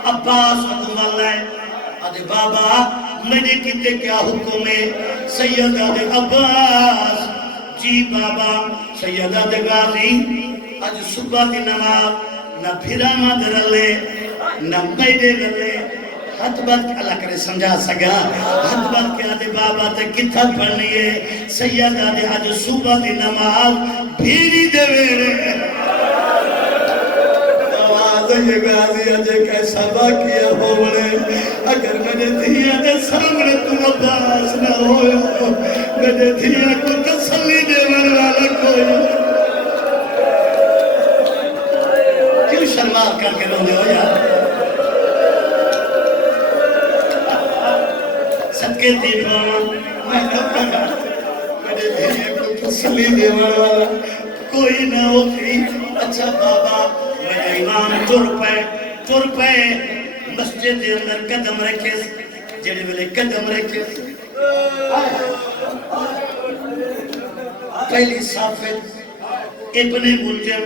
عباس حکم اللہ آدھے بابا میرے کتے کیا حکم ہے سیدہ دے عباس جی بابا سیدہ دے غازی آج صبح کی نماز نہ پھرا مد رلے نہ بیدے رلے ہاتھ بات اللہ کرے سمجھا سگا ہاتھ بات کیا دے بابا تے کتھا پڑھنی ہے سیدہ دے آج صبح دی نماز بھیری دے ویرے آواز یہ غازی آجے کیسا باقیہ ہو بڑے اگر میرے دھیاں دے سامنے تم عباس نہ ہویا میرے دھیاں کو تسلی دے والا کوئی شرمار کر کے رونے ہو یار صدقے دی ماما میں کب کہا میرے دھیرے کو تسلی دے والا کوئی نہ ہوتی اچھا بابا میرے امام تر پہ مسجد دے اندر قدم رکھے جڑے ویلے قدم رکھے پہلی صافت ابن ملجم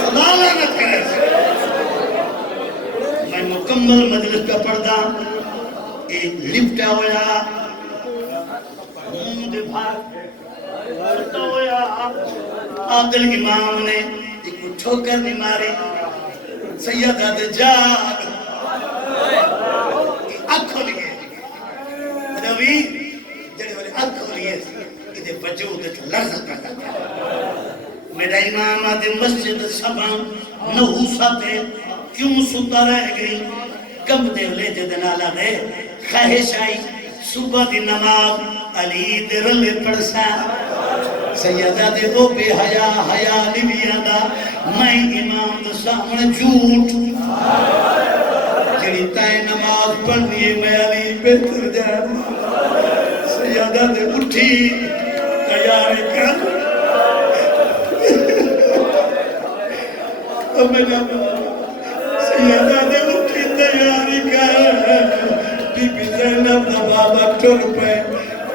خدا لعنت کرے میں مکمل مجلس کا پردہ ایک لپٹا ہویا مون دے بھاگ لپٹا ہویا عادل امام نے ایک ٹھوکر نہیں ماری سیدہ دے جاگ آنکھوں لیے روی جڑے والے آنکھوں لیے ادھے وجود لرزت کرتا تھا میرا امام آدھے مسجد سبان نحوسا تے کیوں ستا رہ گئی کب دے لے جدنا لگے خواہش آئی صبح دی نماز علی دے رلے پڑسا سیدہ دے او بے حیا نبی آدھا میں امام دے سامنے جھوٹ جڑی تائیں نماز پڑھنی ہے میں علی بہتر جانا سیدہ سیادہ دے اٹھی تیاری کر سیادہ دے اٹھی تیاری کر بی بی زینب دا بابا ٹر پہ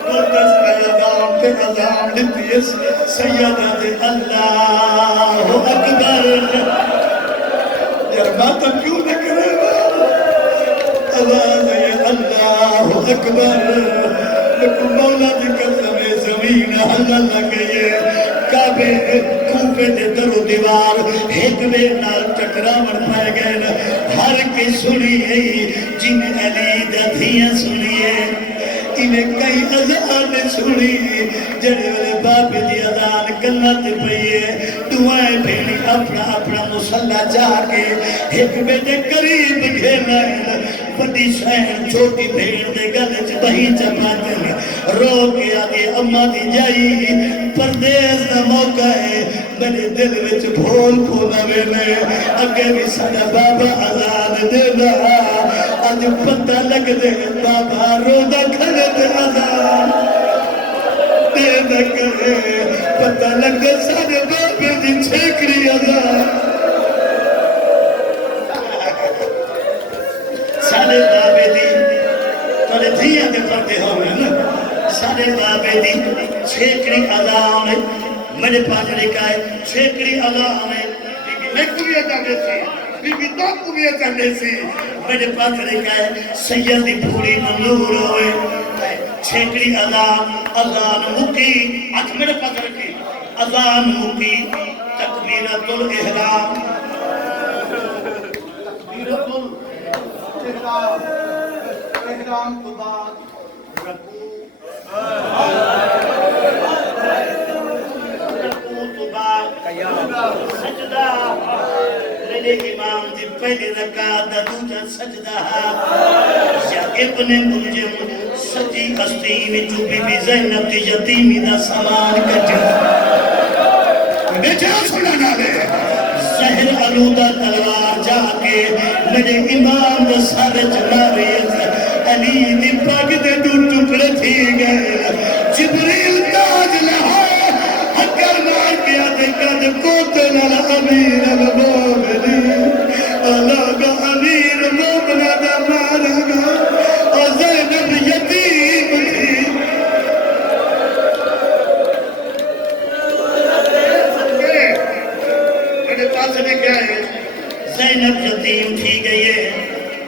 قدس اعظام تے اذان دیتی ہے سیادہ دے اللہ اکبر یار ماتم کیوں نہ کرے آواز ہے اللہ اکبر لیکن مولا دی قسم زمین اللہ لگئے کعبے کوفے دے در و دیوار ایک بے نال ٹکراون پائے گئے ہر کی سنی ہے جن علی دا دھیاں سنی ہے انہیں کئی اذان سنی جڑے والے باپ دی اذان کلت پئیے دعائیں بھیڑی اپنا اپنا مسلح جا کے ایک بیٹے قریب کھیلا ہے بڑی شہر چھوٹی بھیڑ دے گلچ بہی چپاتے ہیں رو کے آگے اماں دی جائی پردیس دا موقع ہے میرے دل وچ بھول کھولا ویلے اگے بھی ساڑا بابا آزاد دینا آج پتہ لگ دے بابا رو دا کھڑے دے آزاد دینا کرے پتہ لگ دے ساڑے بابے دی چھیکری آزاد ساڑے بابے دی توڑے دھیاں دے پڑھتے ہوں گے نا ساڑے بابے دی چھیکری آزاد ہے میرے پاس لکھا ہے چھیکری آزاد ہے میں کبھی اچھانے سی بی بی تو کبھی اچھانے سی میرے پاس لکھا ہے سیدی پوری منظور ہوئے چھیکری آزاد مکی آج میرے پاس رکھی آزاد مکی تکبیرت الاحرام تکبیرت الاحرام کو بعد رکوع سجدہ میرے امام دی پہلی رکعت دوجا سجدہ یا ابن ملجم سجی استیم جو بی بی زینب دی یتیمی دا سامان کٹا بیٹھا سنانا لے زہر علودہ تلوار جا کے میرے امام دا سارے جنابی علی دی پاک دے دو ٹکڑے تھی گئے جبریل تاج لہا حکر مار کیا دیکھا دے کوتن الامیر المومنین اللہ کا امیر مومنہ دا مارا گا اور زینب یتیم تھی میرے پاس نے کیا ہے زینب یتیم تھی گئی ہے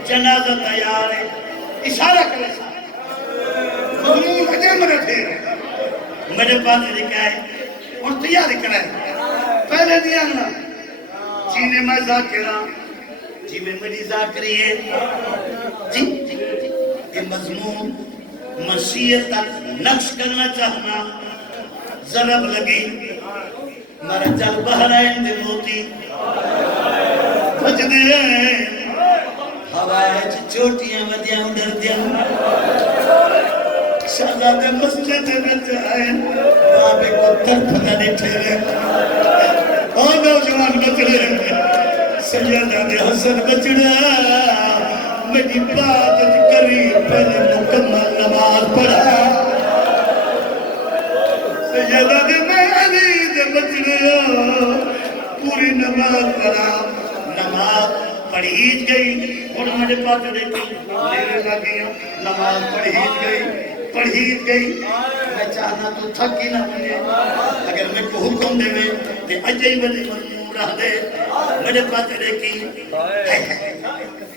جنازہ تیار ہے اشارہ کرے مضمون عجم رکھے میرے پاس لکھا ہے اور تیار کرے پہلے دیا نا جینے میں ذاکرہ جی میں میری ذاکری ہے جی یہ مضمون مسیح تک نقش کرنا چاہنا ضرب لگی مارا جل بہرائن دے موتی بچ دے ہوائے چوٹیاں ودیاں ادھر دیاں شہزاد مسجد میں جائیں بابے کو طرف نہ نٹھے اور نوجوان بچڑے سیدہ حسن بچڑا میری بات کری پہلے مکمل نماز پڑھا سیدہ میں علی دے بچڑے پوری نماز پڑھا نماز پڑھیج گئی اور میرے پاس دیکھی میرے لگی نماز پڑھیج گئی میں چاہنا تو تھک ہی نہ مجھے اگر میں کو حکم دے میں کہ اجائی بلی مضمون رہ دے میرے پاس دیکھی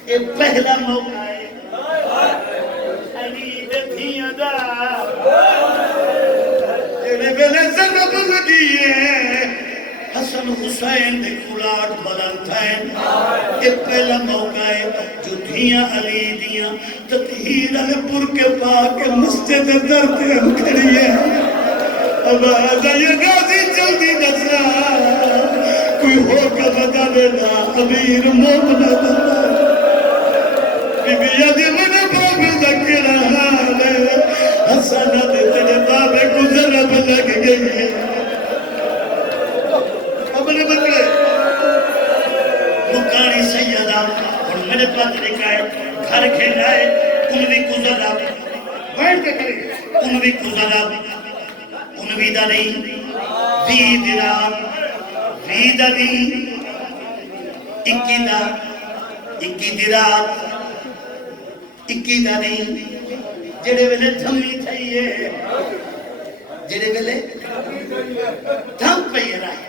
یہ پہلا موقع ہے علی دے دھیاں دا جنہیں بلے زنب لگی ہے حسن حسین دے کلاٹ بلند ہیں یہ پہلا موقع ہے جو دھیاں علی دیاں تطہیر علیپور کے پاک مسجد در پہ ہم کھڑی ہے اب آجا یہ غازی جلدی نسا کوئی ہو کا بتا دینا امیر مومنہ بتا بی بی یادی من باب ذکر حالے حسنہ دے تیرے بابے کو ضرب لگ گئی ہے اپنے بکرے مکانی سیدہ اور میرے پاس لکھا ہے گھر کھیلائے انوی گزرا بیٹھ کے کرے انوی گزرا جناب انوی دا نہیں وی درا وی دا نہیں اکی درات اکی دا نہیں جڑے ویلے دھمی تھئیے جڑے ویلے دھم پہی رہے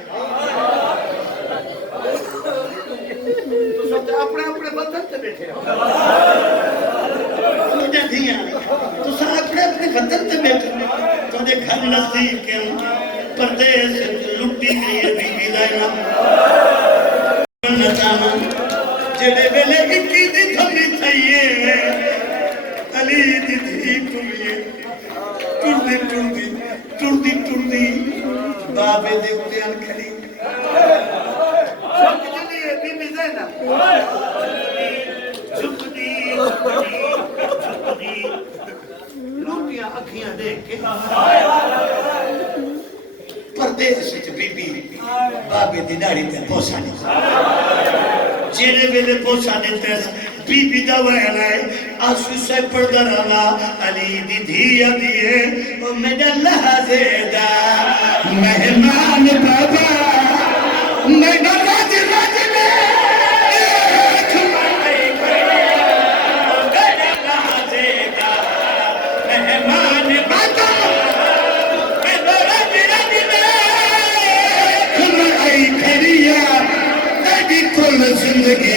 تو سب اپنے وطن تے بیٹھے ہو مجھے دھیاں تو سب اپنے وطن تے بیٹھے تو دے گھر نزدیک کے پردیس لٹی گئی ہے بی بی لائنا نتانا جڑے ویلے اکی دی دھمی تھئیے علی دی دھی ٹوڑیے ٹوڑی بابے دے اتیان کھڑی جھک جلیے بی بی زینب جھک دی لوٹیاں اکھیاں دیکھ کے پردیس وچ بی بی بابے دی داڑھی تے بوسا نہیں جیرے ویلے بوسا دیتے بی بی دا ویل ہے آسو سے پردہ رہا علی دی دھیا دیئے او میڈا لحظے دا مہمان بابا میڈا راج راج میں زندگی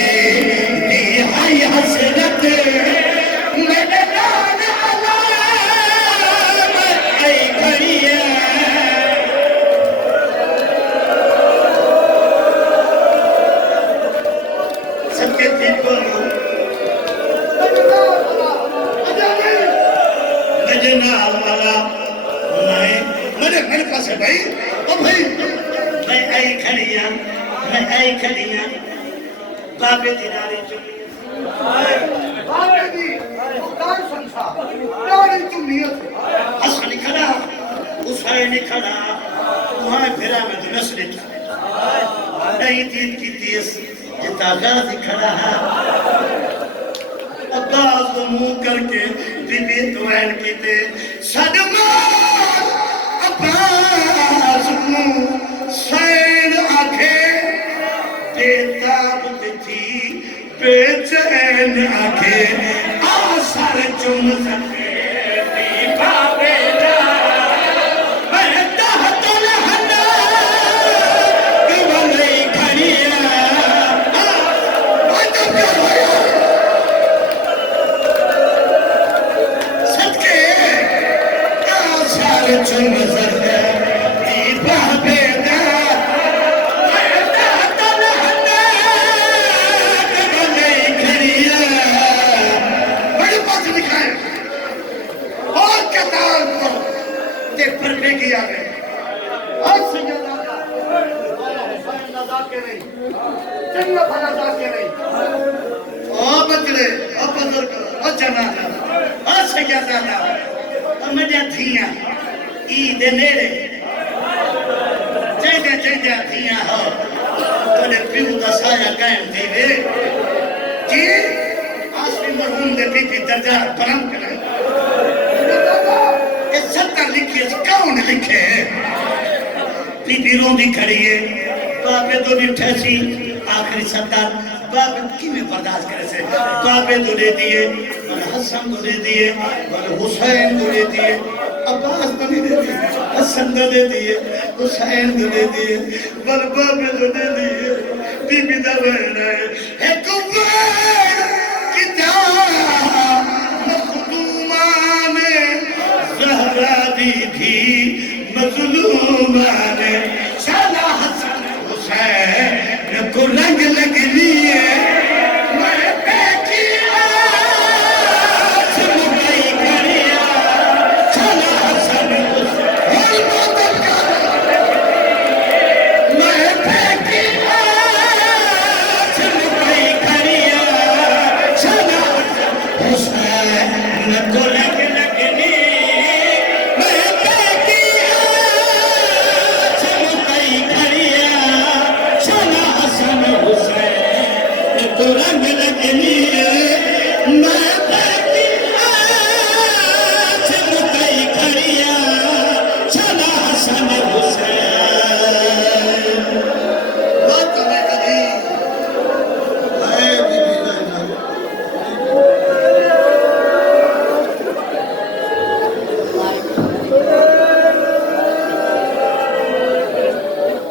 دی ہائی حسرت میرے نام علامت آئی کھڑی ہے سب کے دل کو نجنال والا میرے پاس ہے بھائی او بھائی میں آئی کھڑی ہوں میں آئی کھڑی ہوں بابے دی ناری چلی بابے دی مختار سنسا ناری چلی حسن کھڑا حسین کھڑا وہاں پھرا میں تو نسل تھا نئی دین کی تیس جتا غازی کھڑا ہے عباس منہ کر کے بی بی دوین کی تے صدمات عباس منہ سین آنکھیں بیتاب تھی بے چین آنکھیں آسار چم سکے بی بابے دا میں تحت لہنا گوالی کھڑیا آجا کیا ہویا صدقے آسار چم سکے بی بابے دا پردے کیا گئے اور سجدہ دا کے نہیں جنت بھلا دا کے نہیں او بچڑے او بزرگ او جنانا او سجدہ دا او مجھے دھیاں عید نیرے جیدہ دھیاں ہو توڑے پیو دا سایہ قائم دیوے جی آسوی مرہون دے پی پی درجات پرم کرے ستر لکھے کون لکھے بی بی رون دی کھڑی ہے بابے دو نے ٹھیسی آخری ستر بابے کی میں برداشت کرے سے بابے دو نے دیئے بل حسن دو نے دیئے بل حسین دو نے دیئے عباس دو نے دیئے حسن دو نے دیئے حسین دو نے دیئے بل بابے دو نے دیئے بی بی دا بہنا ہے کبھر کتاب مخدومان زہرہ دی تھی مظلومانے شالا حسن حسین کو رنگ لگ لیے میں بیٹی آج مبئی کریا شالا حسن حسین میں بیٹی آج مبئی کریا شالا حسین کو رنگ